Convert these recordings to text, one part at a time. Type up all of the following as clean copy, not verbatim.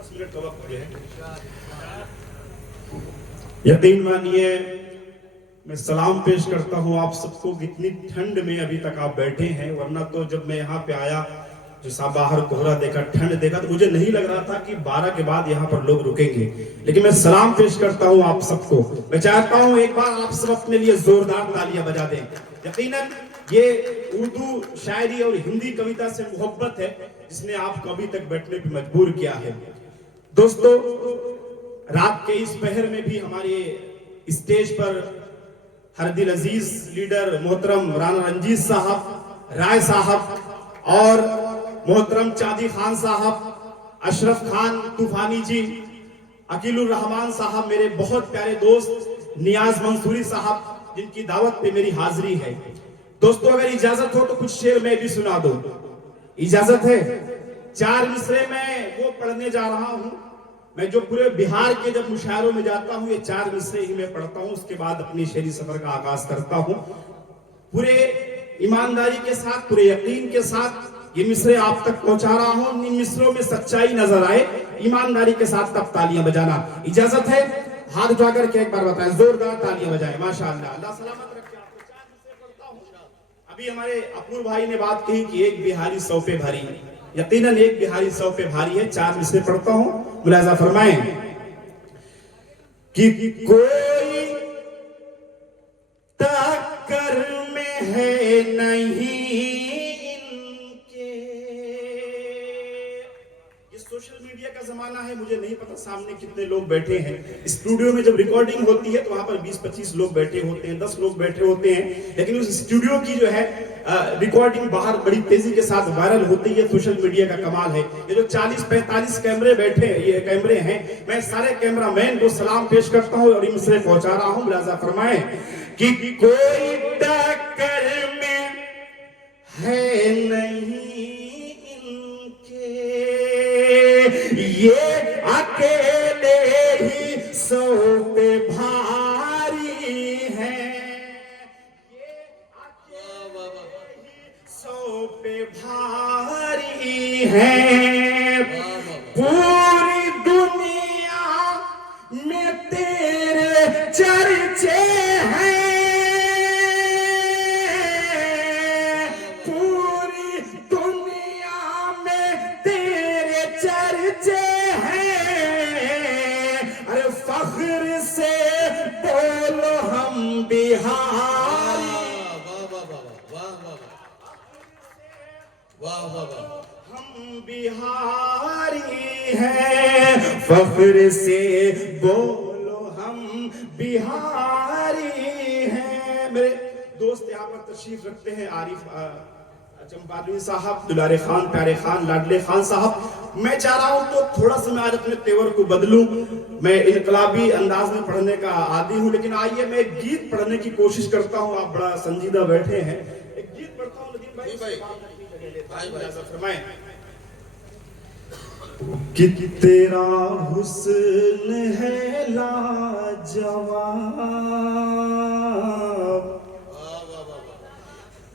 10 minute का वक्त है। यकीन मानिए मैं सलाम पेश करता हूँ आप सबको। इतनी ठंड में अभी तक आप बैठे हैं, वरना तो जब मैं यहाँ पे आया जो सा बाहर कोहरा देखा, ठंड देखा, तो मुझे नहीं लग रहा था कि 12 के बाद यहाँ पर लोग रुकेंगे। लेकिन मैं सलाम पेश करता हूँ आप सबको। मैं चाहता हूँ एक बार आप सब अपने लिए जोरदार तालियां बजा दें। यकीनन ये उर्दू शायरी और हिंदी कविता से मोहब्बत है जिसने आपको अभी तक बैठने पर मजबूर किया है। दोस्तों, रात के इस पहर में भी हमारे स्टेज पर हर दिल अजीज लीडर मोहतरम राना रंजीत साहब, राय साहब और मोहतरम चादी खान साहब, अशरफ खान तूफानी जी, अकीलुर रहमान साहब, मेरे बहुत प्यारे दोस्त नियाज मंसूरी साहब, जिनकी दावत पे मेरी हाजिरी है। दोस्तों, अगर इजाजत हो तो कुछ शेर मैं भी सुना दूं, इजाजत है? 4 मिसरे में वो पढ़ने जा रहा हूं। मैं जो पूरे बिहार के जब मुशायरों में जाता हूं, ये 4 मिसरे ही मैं पढ़ता हूं, उसके बाद अपनी शेरी सफर का आगाज करता हूं। पूरे ईमानदारी के साथ, पूरे यकीन के साथ ये मिसरे आप तक पहुंचा रहा हूं। इन मिसरों में सच्चाई नजर आए, ईमानदारी के साथ तब तालियां बजाना। इजाजत है? हाथ उठा करके एक बार बताएं, जोरदार तालियां बजाएं। माशाअल्लाह, अल्लाह सलामत रखे आपको। 4 मिसरे पढ़ता हूं। अभी हमारे अपूर्व भाई ने बात कही कि एक बिहारी 100 पे भारी। यकीनन एक बिहारी 100 पे भारी है। 4 मिसरे पढ़ता हूं, मुलाजा फरमाएं कि कोई टक्कर में है नहीं इनके। ये सोशल मीडिया का जमाना है, मुझे नहीं पता सामने कितने लोग बैठे हैं। स्टूडियो में जब रिकॉर्डिंग होती है तो वहां पर 20-25 लोग बैठे होते हैं, 10 लोग बैठे होते हैं, लेकिन उस स्टूडियो की जो है रिकॉर्डिंग बाहर बड़ी तेजी के साथ वायरल होती है। सोशल मीडिया का कमाल है। ये जो 40-45 कैमरे बैठे, ये कैमरे हैं, मैं सारे कैमरामैन को सलाम पेश करता हूं और इनसे पहुंचा रहा हूं। मुलाजा फरमाएं कि कोई टक्कर में है नहीं इनके, ये अकेले ही 100 पे भारी हैं। 100 पे भारी है। पूरी दुनिया में तेरे चर्चे हैं, पूरी दुनिया में तेरे चर्चे हैं। अरे फख्र से बोलो हम बिहारी, हम बिहारी हैं। फख्र से बोलो हम बिहारी हैं। मेरे दोस्त यहाँ पर तशरीफ रखते हैं, आरिफ चंपाली साहब, दुलारे खान, प्यारे खान, लाडले खान साहब। मैं चाह रहा हूं तो थोड़ा सा मैं आज अपने तेवर को बदलूं। मैं इनकलाबी अंदाज में पढ़ने का आदी हूं, लेकिन आइए मैं एक गीत पढ़ने की कोशिश करता हूं। आप बड़ा संजीदा बैठे हैं, एक गीत पढ़ता हूं। नदीम भाई फरमाएं कि तेरा हुस्न है लाजवाब,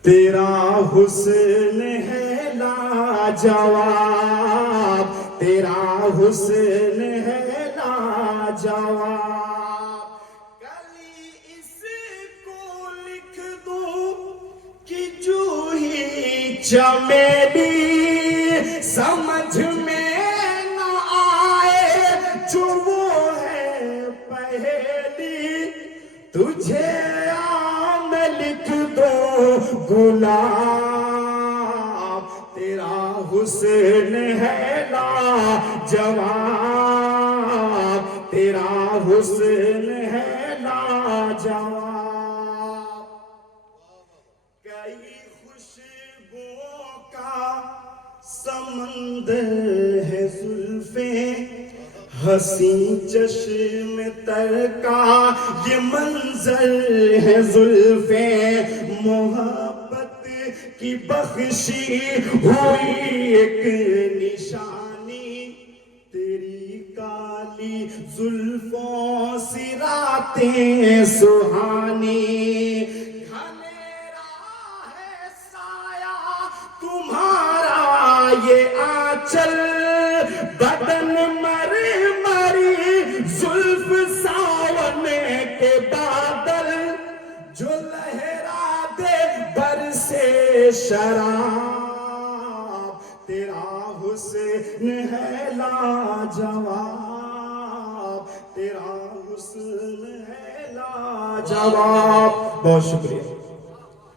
तेरा हुस्न है लाजवाब, तेरा हुस्न है लाजवाब। कली इसको लिख दूं कि जूही चमेली, समझ में न आए जो वो है पहेली। तुझे आम लिख दो गुलाब, तेरा हुस्न है लाजवाब, तेरा हुस्न है लाजवाब। कई खुशबुओं का समंदर है जुल्फे, हसी चश्म तर का ये मंजर है जुल्फे। मोहब्बत की बख्शी हुई एक निशानी, तेरी काली जुल्फों सी रातें सुहानी। घनेरा है साया तुम्हारा ये आंचल, बदन में शराब, तेरा हुस्न है लाजवाब, तेरा हुस्न है लाजवाब। बहुत शुक्रिया।